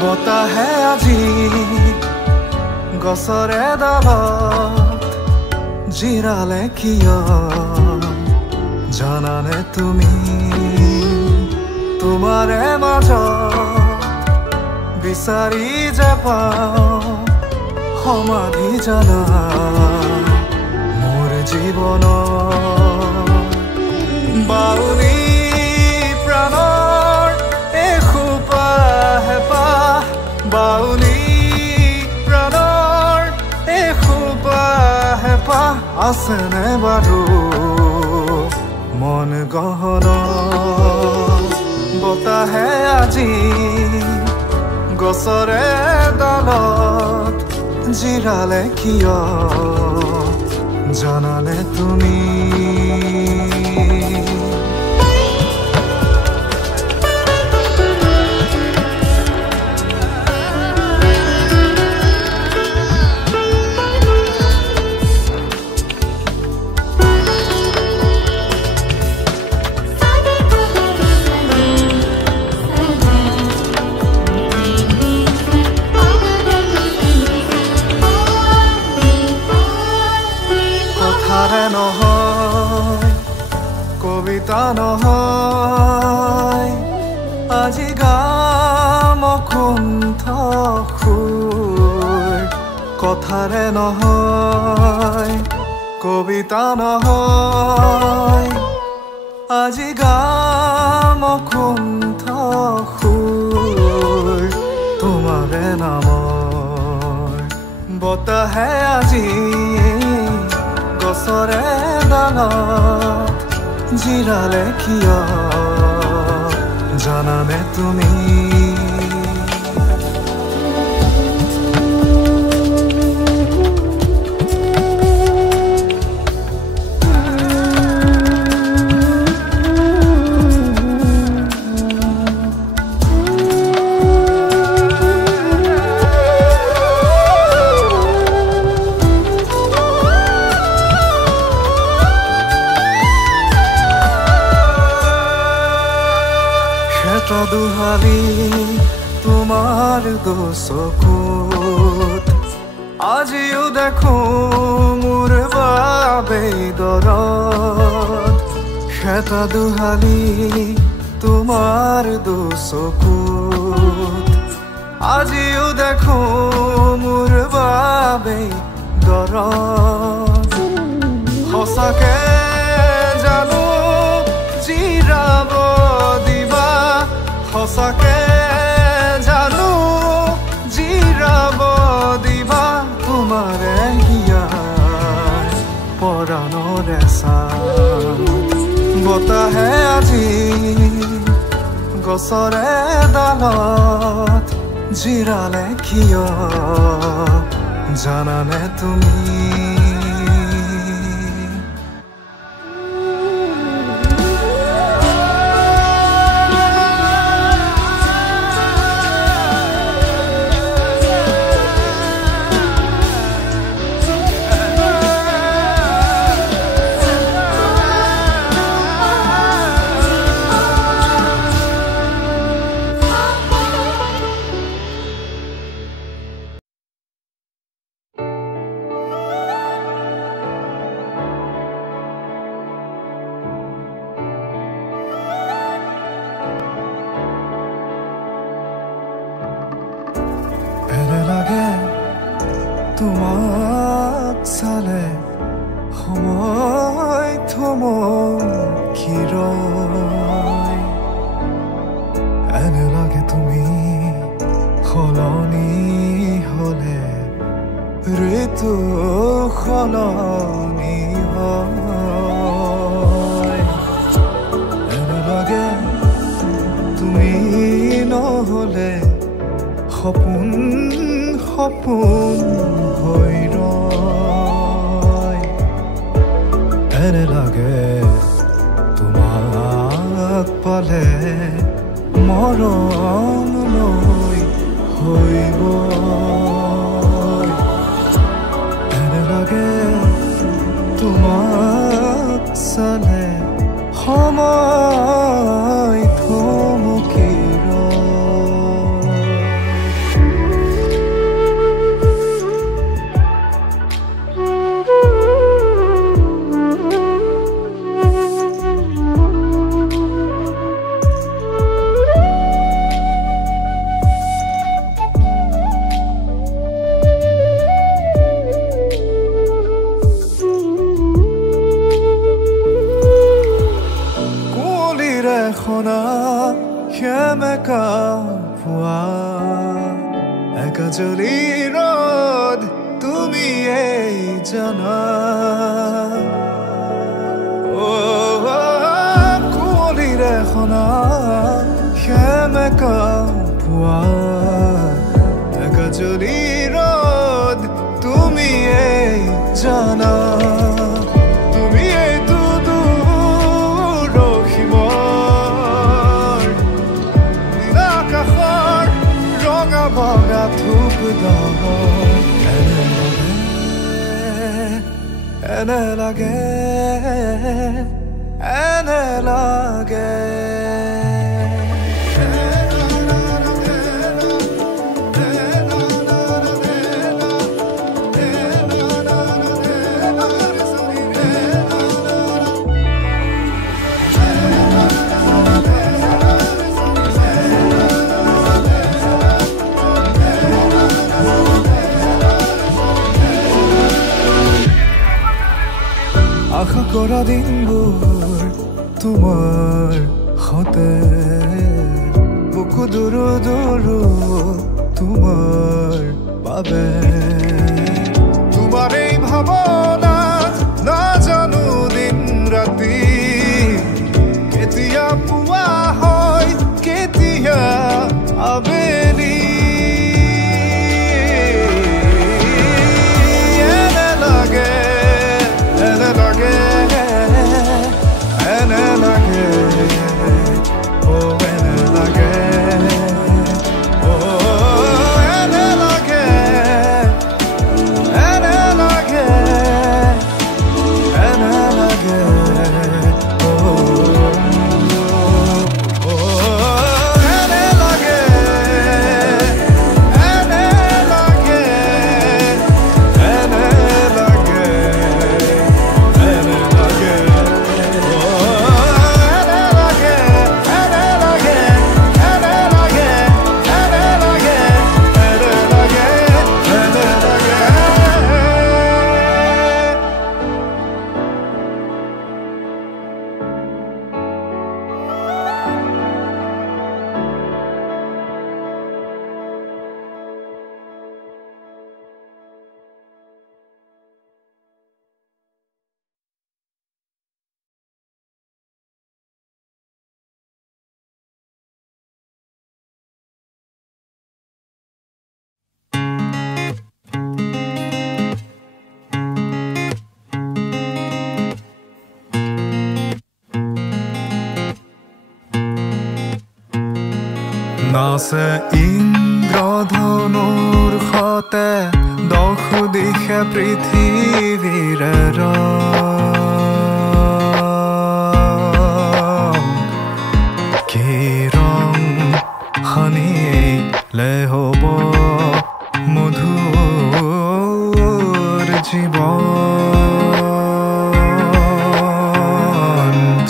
বতাহে আজি গছৰে ডালত জিৰালে কিয় জানানে তুমি তোমাৰে মাজত বিচাৰি যে পাওঁ সমাধি জানা মোৰ জীৱনৰ বাউলী প্ৰাণৰ এসোপা হেঁপাহ বাউলী প্ৰাণৰ এসোপা হেঁপাহ আছেনে বাৰু মন গহন বতাহে আজি গছৰে ডালত জিৰালে কিয় জানানে তুমি নহয় কবিতা নহয় আজি গাম কুণ্ঠ সুৰ কথাৰে নহয় কবিতা নহয় আজি গাম কুণ্ঠ সুৰ তোমাৰে নামৰ বতাহে আজি গছৰে ডালত জিৰালে কিয় জানানে তুমি দুহালি তোমাৰ দুচকুত আজিও দেখো মোৰ বাবে দৰত সেটা দুহালি তোমাৰ দুচকুত আজিও দেখো মোৰ বাবে দৰত সঁচাকে জানো জিৰাব সঁচাকে জানো জিৰাব দিবা তোমাৰে হিয়াৰ পৰাণৰে চান বতাহে আজি গছৰে ডালত জিৰালে কিয় জানানে তুমি তোমাক চালে সময় থমকি ৰয় এনে লাগে তুমি সলনি হলে ঋতু সলনি হয় এনে লাগে তুমি নহলে সপোন সপোন হৈ ৰয় এনে লাগে তোমাক পালে মৰম লৈ হৈব এনে লাগে তোমাক চালে সময় থমকি ৰয় একাজলি ৰোদ তুমি এই জানা ও কুঁৱলীৰে সনা সেমেকা পোৱা একাজলি ৰোদ তুমি এই জানা তুমি এইটো দূৰ ৰখিবৰ নীলা আকাশৰ ৰঙা বগা ধূপ দামৰ এনে লাগে এনে লাগে আশা কৰা দিনবোৰ তোমাৰ সতে বুকু দূৰো দূৰো তোমাৰ বাবে তোমাৰ এই ভাৱনা নাজানো দিন ৰাতি কেতিয়া পুৱা হয় কেতিয়া আবেলি নাচে ইন্দ্ৰধনুৰ সতে দশ দিশে পৃথিৱীৰে ৰং কি ৰং সানিলে হ'ব মধুৰ জীৱন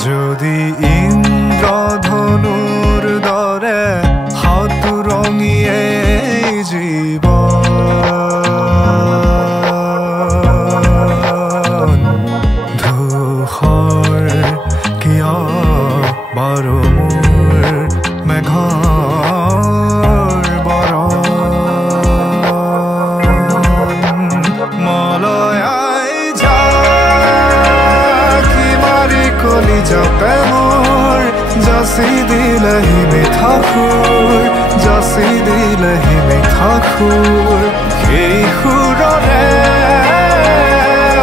যদি ইন্দ্ৰধনুৰ দৰে জীবন ধূসৰ কিয় বাৰু মোৰ মেঘৰ বৰণ মলয়াই ঝাঁকি মাৰি কলিজা প্ৰেমৰ যাচি দিলেহি মিঠা সুৰ যাচি দিলেহি মিঠা সুৰ সেই সুৰৰে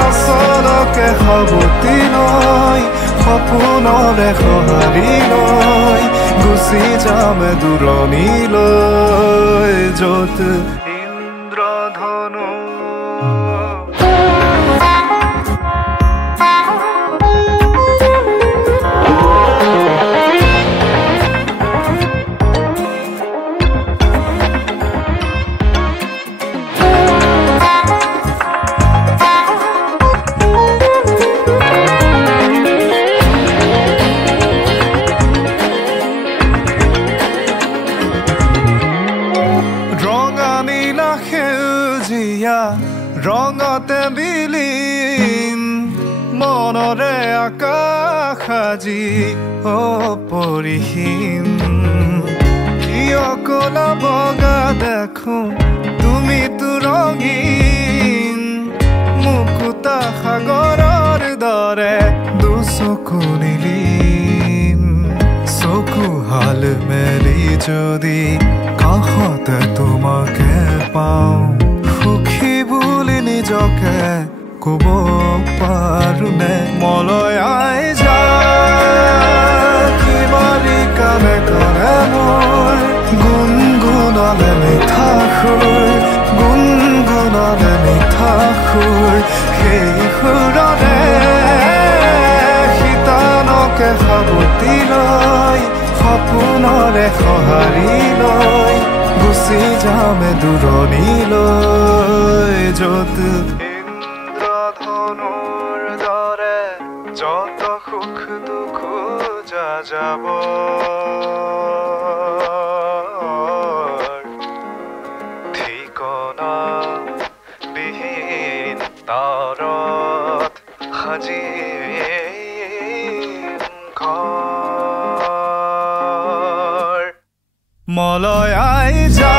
আচলকে সাৱতি লৈ সপোনৰে সঁহাৰি লৈ গুচি যামে দূৰণিলৈ য'ত ইন্দ্ৰধনু ৰঙতে বিলীন মনৰে আকাশ আজি অপৰিসীম কিয় কলা বগা দেখো তুমি সিটো ৰঙীন মুকুতা সাগৰৰ দৰে দুচকু নীলিম চকু হাল মেলি যদি কাষতে তোমাকে পাওঁ সুখী বুলি নিজকে ক'ব পাৰোনে মলৈ আই যা কিবাৰি কানে কানে মোৰ গুণগুণালে মিঠা সুৰ গুণগুণালে মিঠা সুৰ সেই সুৰৰে শিতানকে সাবতি লৈ সপোনৰে সঁহাৰি লৈ গুচি যামে দূৰণিলৈ য'ত ইন্দ্ৰধনুৰ দৰে যত সুখ দুখ যাব ঠিকনা বিহীন তাৰত সাজিম ঘৰ মলৈ আই যা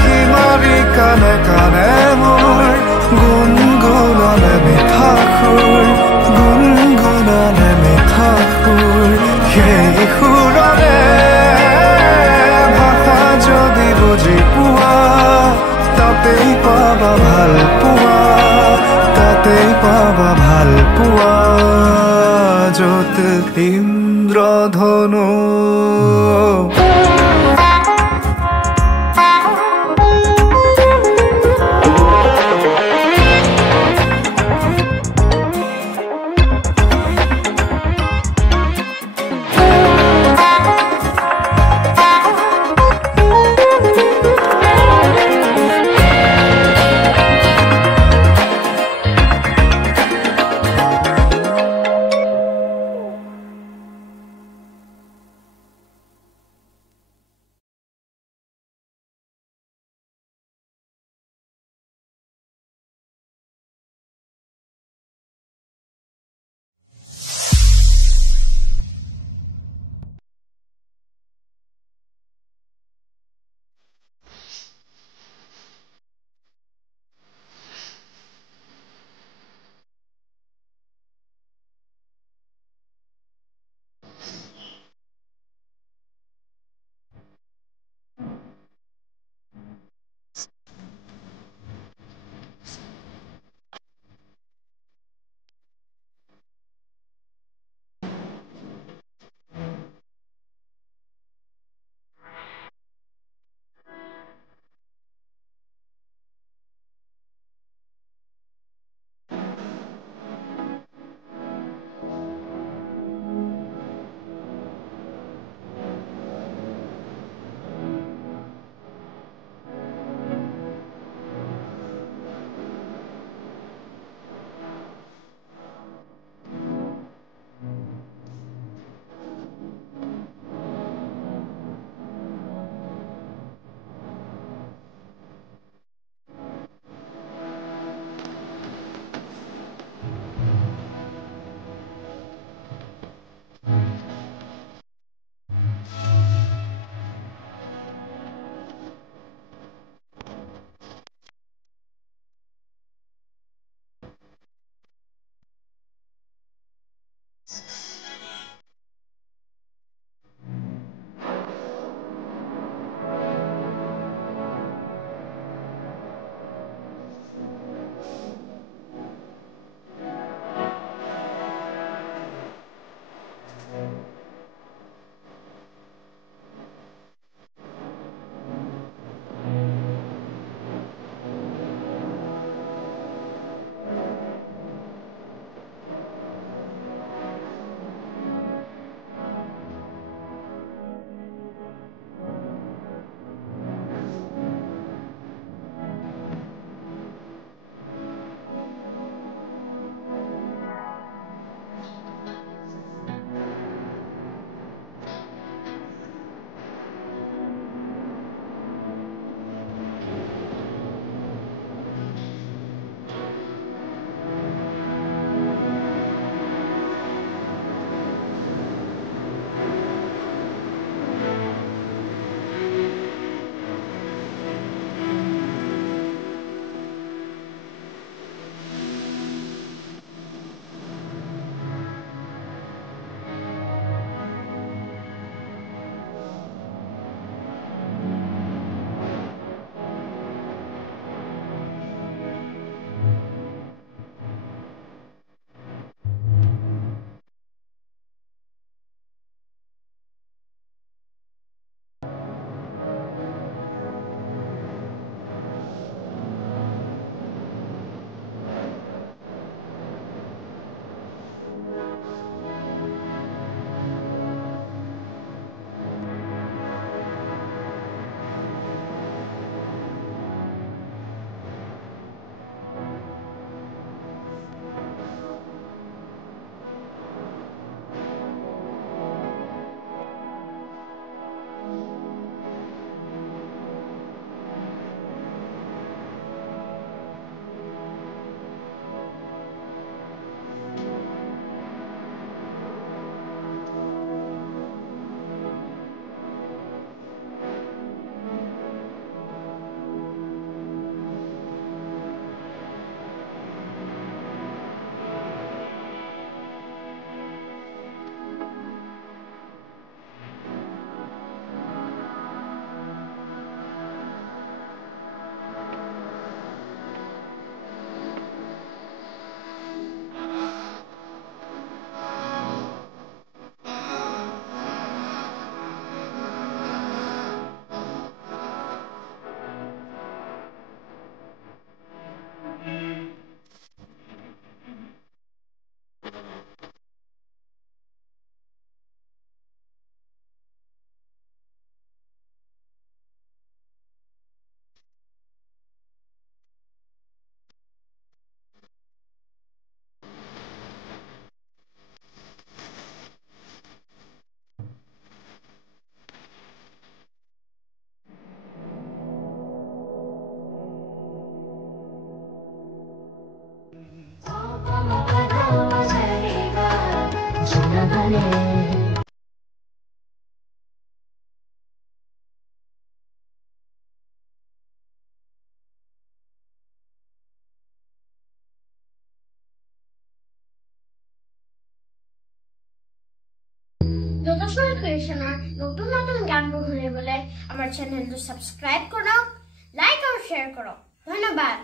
কিমাৰি কানে কানে মোৰ গুণগুণালে মিঠা সুৰ গুণগুণালে মিঠা সুৰ সেই সুৰৰে ভাষা যদি বুজি পোৱা তাতেই পাবা ভাল পোৱা তাতেই পাবা ভাল পোৱা য'ত ইন্দ্ৰধনু সহজভাবে ক্ৰিয়েশনৰ নতুন নতুন গানবোৰ শুনিবলৈ আমাৰ চেনেলটো সাবস্ক্ৰাইব কৰক, লাইক আৰু শ্বেয়াৰ কৰক। ধন্যবাদ।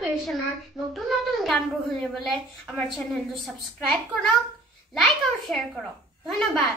ক্ৰিয়েশ্যনৰ নতুন নতুন গানবোৰ শুনিবলৈ আমাৰ চেনেলটো ছাবস্ক্ৰাইব কৰক, লাইক আৰু শ্বেয়াৰ কৰক। ধন্যবাদ।